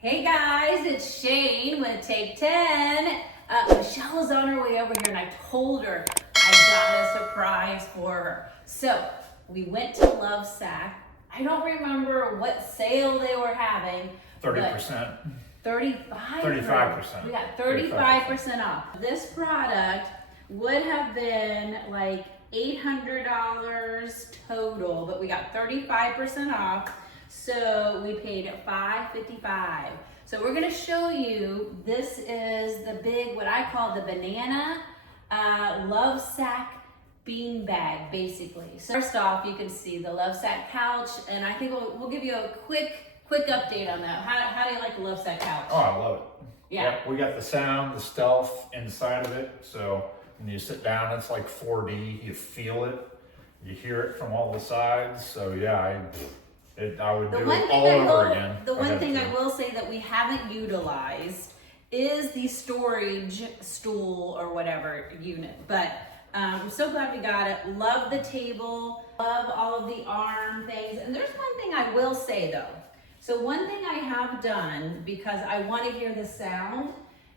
Hey guys, it's Shane with Take 10. Michelle is on her way over here and I told her I got a surprise for her. So we went to LoveSac. I don't remember what sale they were having. 30%. 35%. We got 35% off. This product would have been like $800 total, but we got 35% off. So we paid $5.55. So we're gonna show you, this is the big, what I call the banana LoveSac bean bag, basically. So first off, you can see the LoveSac couch, and I think we'll give you a quick update on that. How do you like the LoveSac couch? Oh, I love it. Yeah. Yep, we got the sound, the stealth inside of it. So when you sit down, it's like 4D. You feel it, you hear it from all the sides. So yeah, I would do it all over again. The one thing I will say that we haven't utilized is the storage stool or whatever unit, but I'm so glad we got it. Love the table, love all of the arm things. And there's one thing I will say though. So one thing I have done, because I want to hear the sound,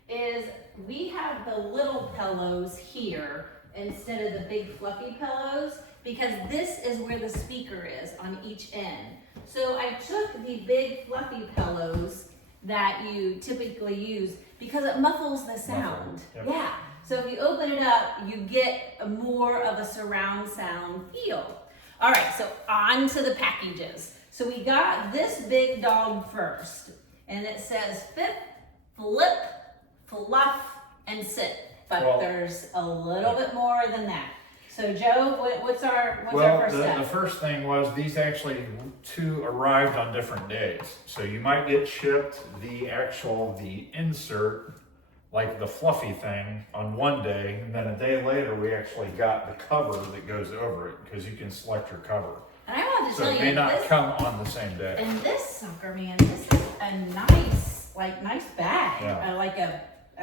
is we have the little pillows here instead of the big fluffy pillows, because this is where the speaker is on each end. So I took the big fluffy pillows that you typically use because it muffles the sound. Yep. Yeah. So if you open it up, you get more of a surround sound feel. All right, so on to the packages. So we got this big dog first, and it says fit, flip, fluff, and sit. But there's a little bit more than that. So Joe, what's our first step? The first thing was these actually two arrived on different days. So you might get shipped the insert, like the fluffy thing, on one day, and then a day later we actually got the cover that goes over it, because you can select your cover. And I wanted to tell you, so it may not come on the same day. And this sucker, man, this is a nice bag, Yeah. like a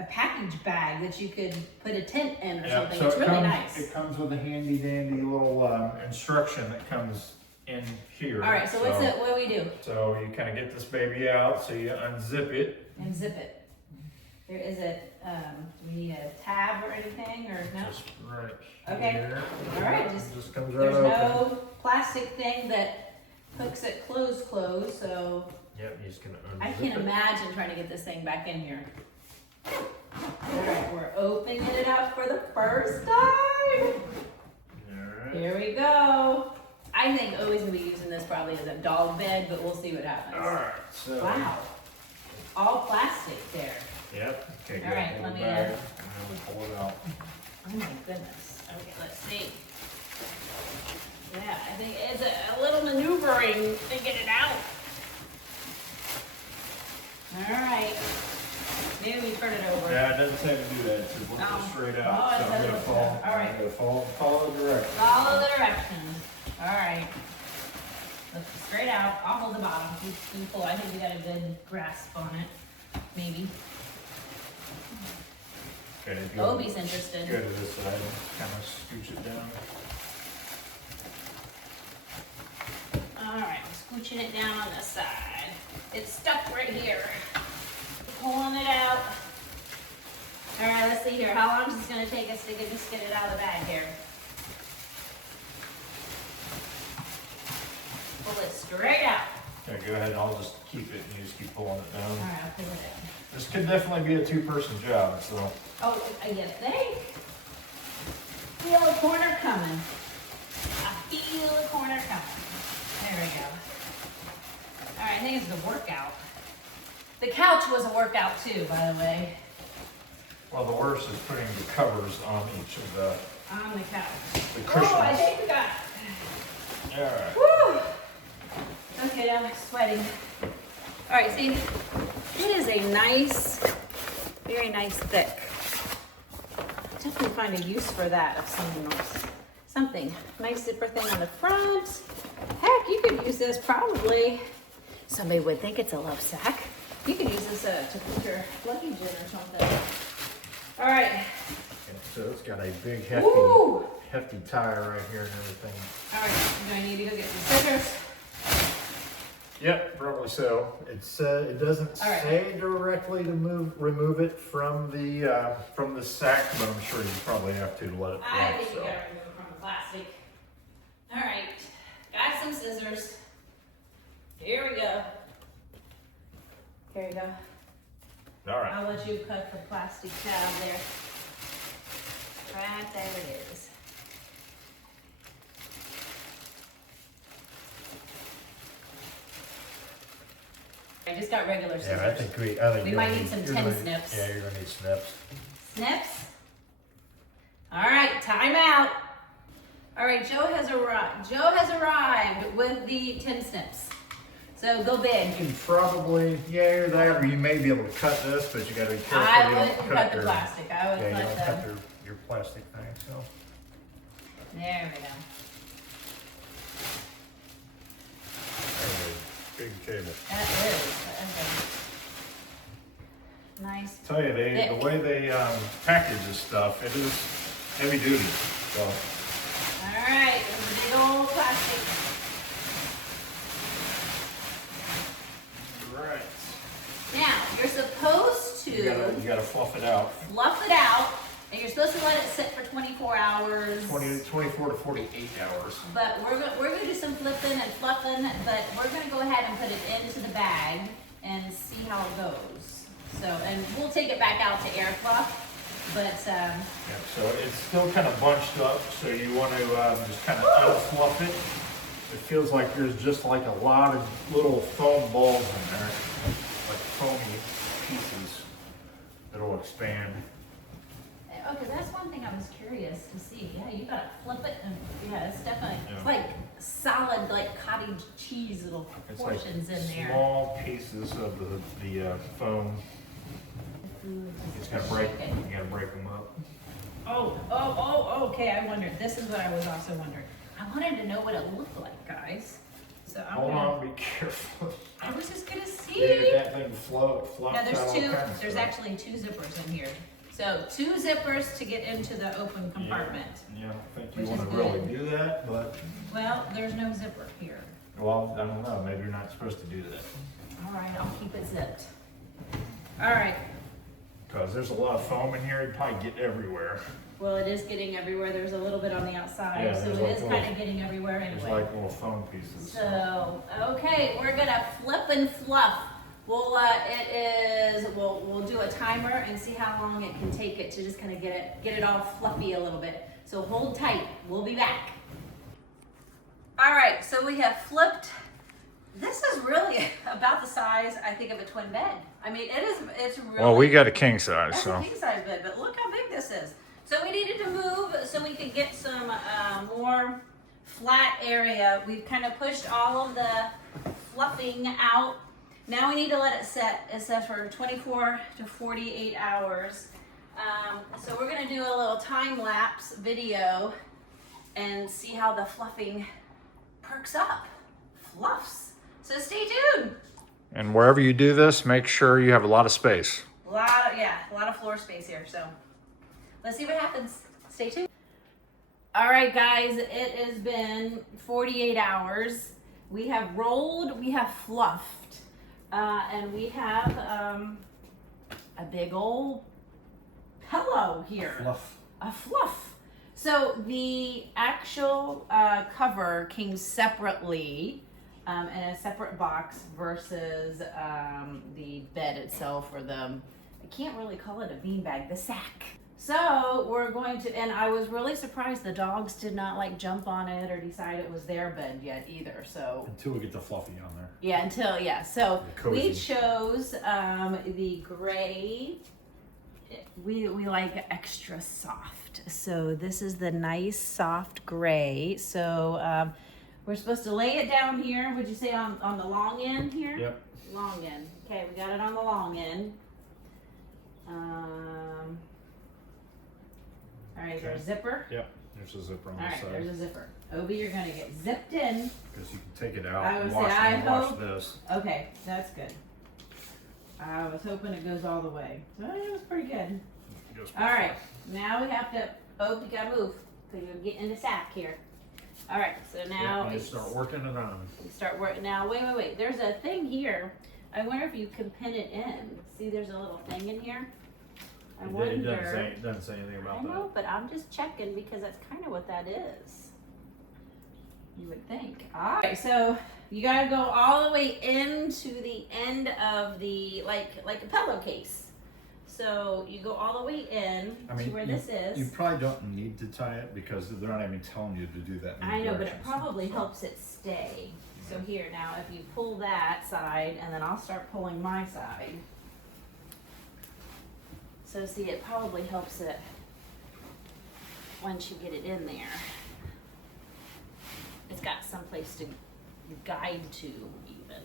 package bag that you could put a tent in or Yeah, something. so It's really nice. It comes with a handy dandy little instruction that comes in here. All right, so what do we do? So you kind of get this baby out, so you unzip it. And zip it. There is it. Do we need a tab or anything, or no? Just right Okay. here. All right, just comes right there's open. no plastic thing that hooks it closed, so Yep, you're just gonna unzip I can't it. imagine trying to get this thing back in here. All right, we're opening it up for the first time. Alright. Here we go. I think Owen's gonna be using this probably as a dog bed, but we'll see what happens. Alright, so. Wow, all plastic there. Yep. Okay, All right, let me, and then we pull it out. Oh my goodness. Okay, let's see. Yeah, I think it's a little maneuvering to get it out. All right. Maybe we turn it over. Yeah, it doesn't say to do that. It says look straight out. Oh, So I'm gonna follow. All right. I'm gonna follow the directions. Follow the directions. All right. Look straight out. I'll hold the bottom. You can pull. I think we got a good grasp on it. Maybe. Okay, Obie's interested. Go to this side. Kind of scooch it down. All right, we're scooching it down on this side. It's stuck right here. Pulling it out. All right, let's see here. How long is this going to take us to just get it out of the bag here? Pull it straight out. Okay, go ahead. I'll just keep it, and you just keep pulling it down. All right, I'll pull it in. This could definitely be a two-person job. So. Oh, you think? Feel a corner coming. I feel a corner coming. There we go. All right, I think it's the workout. The couch was a workout too, by the way. Well, the worst is putting the covers on each of the On the couch. the cushions. Oh, I think we got it. All right. Woo! Okay, I'm sweating. All right, see, it is a nice, very nice thick. Definitely find a use for that of something. Nice zipper thing on the front. Heck, you could use this probably. Somebody would think it's a LoveSac. You could use this to put your luggage in or something. All right. Okay, so it's got a big hefty tire right here and everything. All right, do I need to go get some scissors? Yep, probably so. It doesn't All right. say directly to remove it from the sack, but I'm sure you probably have to let it I run. think you gotta remove it from the plastic. All right, got some scissors. Here we go. Here you go. All right. I'll let you cut the plastic tab there. Right there it is. I just got regular scissors. Yeah, I think We you'll might need some you're 10 gonna- snips. Yeah, you're gonna need snips. Snips. All right, time out. All right, Joe has arrived. Joe has arrived with the 10 snips. So go You big. can probably, yeah, that, or you may be able to cut this, but you gotta be careful. I you don't would cut the your- plastic. I would Yeah, you cut don't the. cut your plastic thing, so. There we go. Big cable. That is. Okay. Nice. Tell you, Thick. the way they package this stuff, it is heavy duty. So All right, there's a big old plastic. right. Now, you're supposed to You gotta fluff it out. fluff it out, and you're supposed to let it sit for 24 hours. 24 to 48 hours. But we're gonna do some flipping and fluffing, but we're gonna go ahead and put it into the bag and see how it goes. So, and we'll take it back out to air fluff, but Yeah, so it's still kind of bunched up, so you want to just kind of unfluff it. It feels like there's just like a lot of little foam balls in there, like foamy pieces that'll expand. okay, that's one thing I was curious to see. Yeah, you gotta flip it, and yeah, it's definitely it's Yeah. like solid, like cottage cheese little It's like portions in there. small pieces of the foam. You just gotta break. Shake it. You gotta break them up. Okay. I wondered. This is what I was also wondering. I wanted to know what it looked like, guys. So I'm Hold gonna, on, be careful. I was just gonna see. Dude, that thing fluffs Now out there's all two. kinds of There's stuff. actually 2 zippers in here. So 2 zippers to get into the open compartment. Yeah, I don't think you Which want is to really good. do that, but Well, there's no zipper here. well, I don't know. Maybe you're not supposed to do that All right, I'll keep it zipped. All right. because there's a lot of foam in here. It'd probably get everywhere. Well, it is getting everywhere. There's a little bit on the outside, Yeah, so there's it like is little- kind of getting everywhere There's anyway. like little foam pieces. So, okay, we're gonna flip and fluff. We'll we'll do a timer and see how long it can take it to just kind of get it all fluffy a little bit. So hold tight. We'll be back. All right, so we have flipped. This is really about the size, I think, of a twin bed. I mean, it's really. Well, we got a king size, That's so a king size bed, but look how big this is. So we needed to move so we could get some more flat area. We've kind of pushed all of the fluffing out. Now we need to let it set. It says for 24 to 48 hours. So we're gonna do a little time lapse video and see how the fluffing perks up, fluffs. So stay tuned. and wherever you do this, make sure you have a lot of space. A lot of floor space here. So let's see what happens. Stay tuned. All right, guys, it has been 48 hours. We have rolled, we have fluffed, and we have a big old pillow here. Fluff. A fluff. So the actual cover came separately in a separate box versus the bed itself, or I can't really call it a beanbag, the sack. So we're going to, and I was really surprised the dogs did not like jump on it or decide it was their bed yet either. So Until we get the fluffy on there. yeah, so The we cozy. chose the gray. We like extra soft, so this is the nice soft gray. So we're supposed to lay it down here. Would you say on the long end here? Yep. Long end. Okay, we got it on the long end. All right, there's a zipper. Yep. There's a zipper on All the right, side. there's a zipper. Obi, you're gonna get zipped in. Because you can take it out I and would wash, say, I and wash hope- this. Okay, that's good. I was hoping it goes all the way. So it was pretty good. It goes All right, now we have to, you gotta move. So you'll get in the sack here. All right, so now you start working it on. you start working. Now, wait. There's a thing here. I wonder if you can pin it in. See, there's a little thing in here. I wonder. It doesn't say anything about I know, but I'm just checking because that's kind of what that is. You would think. All right, so you gotta go all the way into the end of the like a pillowcase. So you go all the way in to where this is. You probably don't need to tie it because they're not even telling you to do that. I know, but it probably helps it stay. So here now, if you pull that side, and then I'll start pulling my side. So see, it probably helps it once you get it in there. It's got some place to guide to even.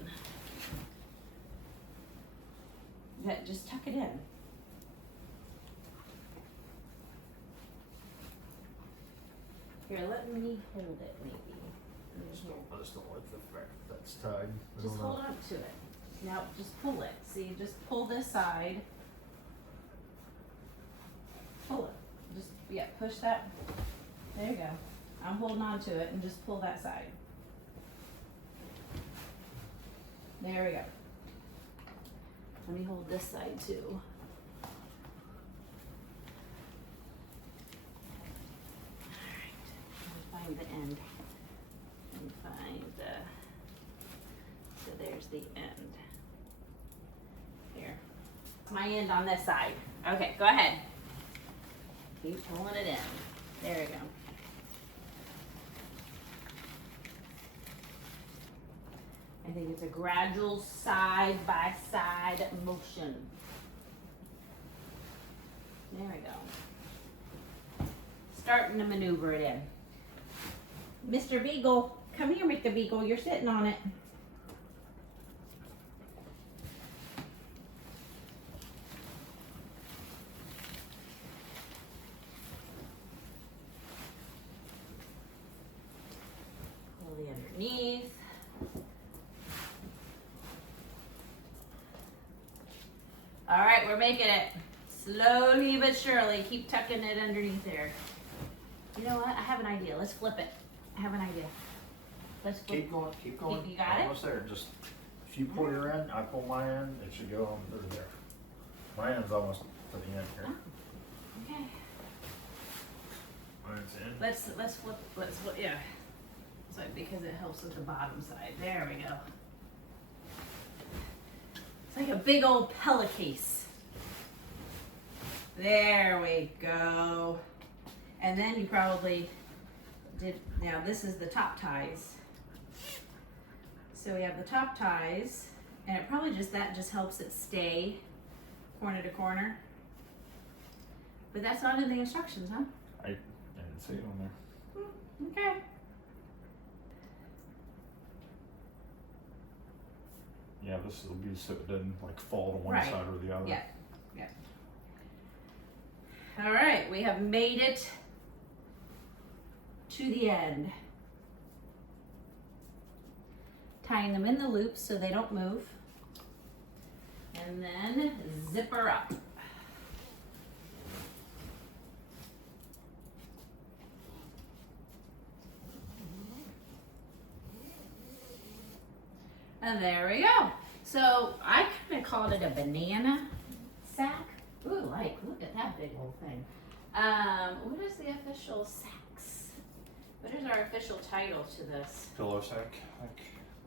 Yeah, just tuck it in. Here, let me hold it maybe. I just don't like the fact that's tied. Just hold on to it. Now, just pull it. See, just pull this side. Pull it. Just, yeah, push that. There you go. I'm holding on to it and just pull that side. There we go. Let me hold this side too. Alright, find the end. And find so there's the end. Here. My end on this side. Okay, go ahead. Keep pulling it in. There we go. I think it's a gradual side-by-side motion. There we go. Starting to maneuver it in. Mr. Beagle, come here, Mr. Beagle, you're sitting on it. Pull the underneath. All right, we're making it. Slowly but surely, keep tucking it underneath there. You know what? I have an idea. Let's flip it. I have an idea. Let's flip. Keep going, keep going. You got it? Almost there. Just if you pull your end, I pull my end. It should go under there. My end's almost to the end here. Okay. Mine's in. Let's flip. Yeah. So because it helps with the bottom side. There we go. It's like a big old pillowcase. There we go. And then you probably did, now this is the top ties. So we have the top ties, and it probably that just helps it stay corner to corner. But that's not in the instructions, huh? I didn't see it on there. Okay. Yeah, this will be so it doesn't like fall to one Right. side or the other. Yeah. All right, we have made it to the end. Tying them in the loops so they don't move. And then zipper up. And there we go. So I kind of called it a banana sack. Ooh, look at that big old thing. What is the official sacks? What is our official title to this? PillowSac.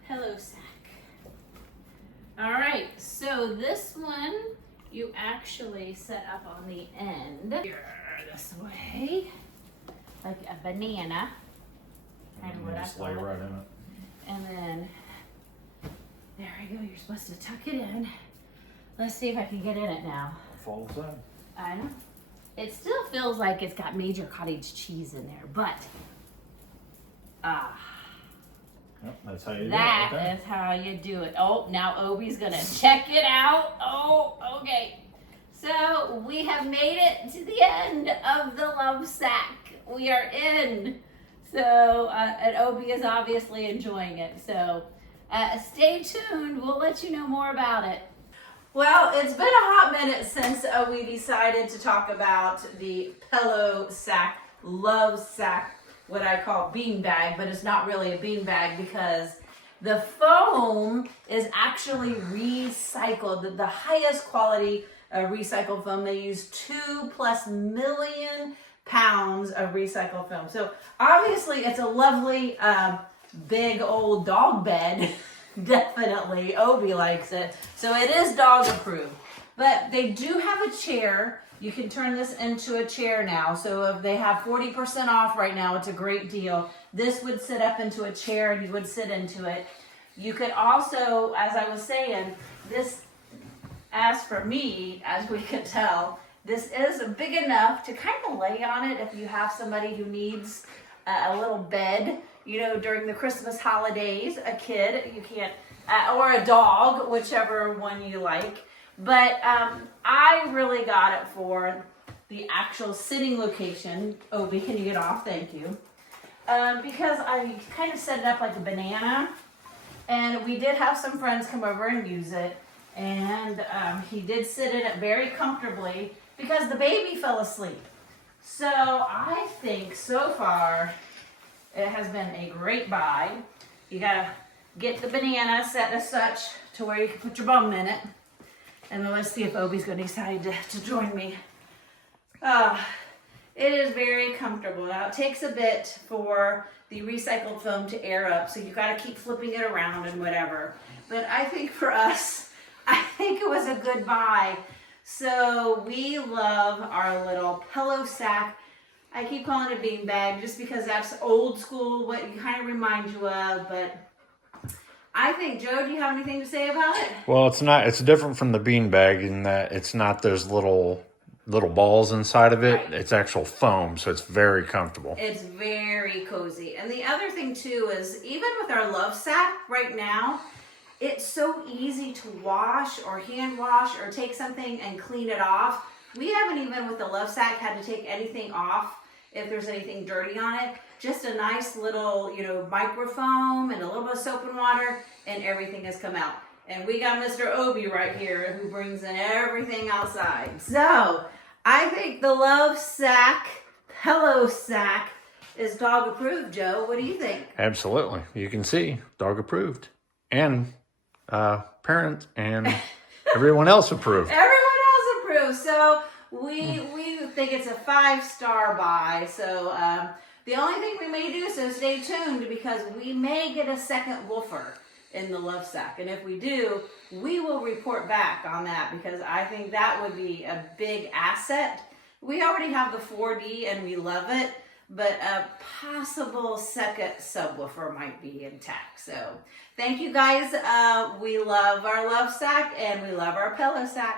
PillowSac. All right, so this one you actually set up on the end. Here, this way, like a banana. Kind of what I Just lay call it. right in it. And then, there we go, you're supposed to tuck it in. Let's see if I can get in it now. Falls in. I know. It still feels like it's got major cottage cheese in there, but, Yep, that's how you do it. that Okay. is how you do it. Oh, now Obi's gonna check it out. Oh, okay. So we have made it to the end of the LoveSac. We are in. So, and Obi is obviously enjoying it. So, stay tuned. We'll let you know more about it. Well, it's been a hot minute since we decided to talk about the PillowSac LoveSac what I call bean bag, but it's not really a bean bag because the foam is actually recycled, the highest quality recycled foam. They use 2+ million pounds of recycled foam. So obviously it's a lovely big old dog bed. Definitely, Obi likes it. So it is dog approved. But they do have a chair. You can turn this into a chair now. So if they have 40% off right now, it's a great deal. This would sit up into a chair and you would sit into it. You could also, as I was saying, this, as for me, as we could tell, this is big enough to kind of lay on it if you have somebody who needs a little bed, you know, during the Christmas holidays, a kid, you can't, or a dog, whichever one you like. But I really got it for the actual sitting location. Obi, can you get off? Thank you. Because I kind of set it up like a banana. And we did have some friends come over and use it. And he did sit in it very comfortably because the baby fell asleep. So I think so far it has been a great buy. You gotta get the banana set as such to where you can put your bum in it. And then let's see if Obi's gonna decide to join me. It is very comfortable. Now it takes a bit for the recycled foam to air up, so you gotta keep flipping it around and whatever. But I think for us, I think it was a good buy. So we love our little PillowSac. I keep calling it a bean bag just because that's old school, what it kind of reminds you of, but I think, Joe, do you have anything to say about it? Well, it's different from the bean bag in that it's not those little balls inside of it. Right. It's actual foam, so it's very comfortable. It's very cozy. And the other thing too is even with our LoveSac right now, it's so easy to wash or hand wash or take something and clean it off. We haven't even with the LoveSac had to take anything off if there's anything dirty on it. Just a nice little, you know, microfoam and a little bit of soap and water and everything has come out. And we got Mr. Obi right here who brings in everything outside. So I think the LoveSac PillowSac is dog approved, Joe. What do you think? Absolutely. You can see, dog approved. And parent and everyone else approved. Everyone else approved. So we think it's a 5-star buy. So the only thing we may do, so stay tuned because we may get a second woofer in the LoveSac. And if we do, we will report back on that because I think that would be a big asset. We already have the 4D and we love it, but a possible second subwoofer might be intact. So thank you guys. We love our LoveSac and we love our PillowSac.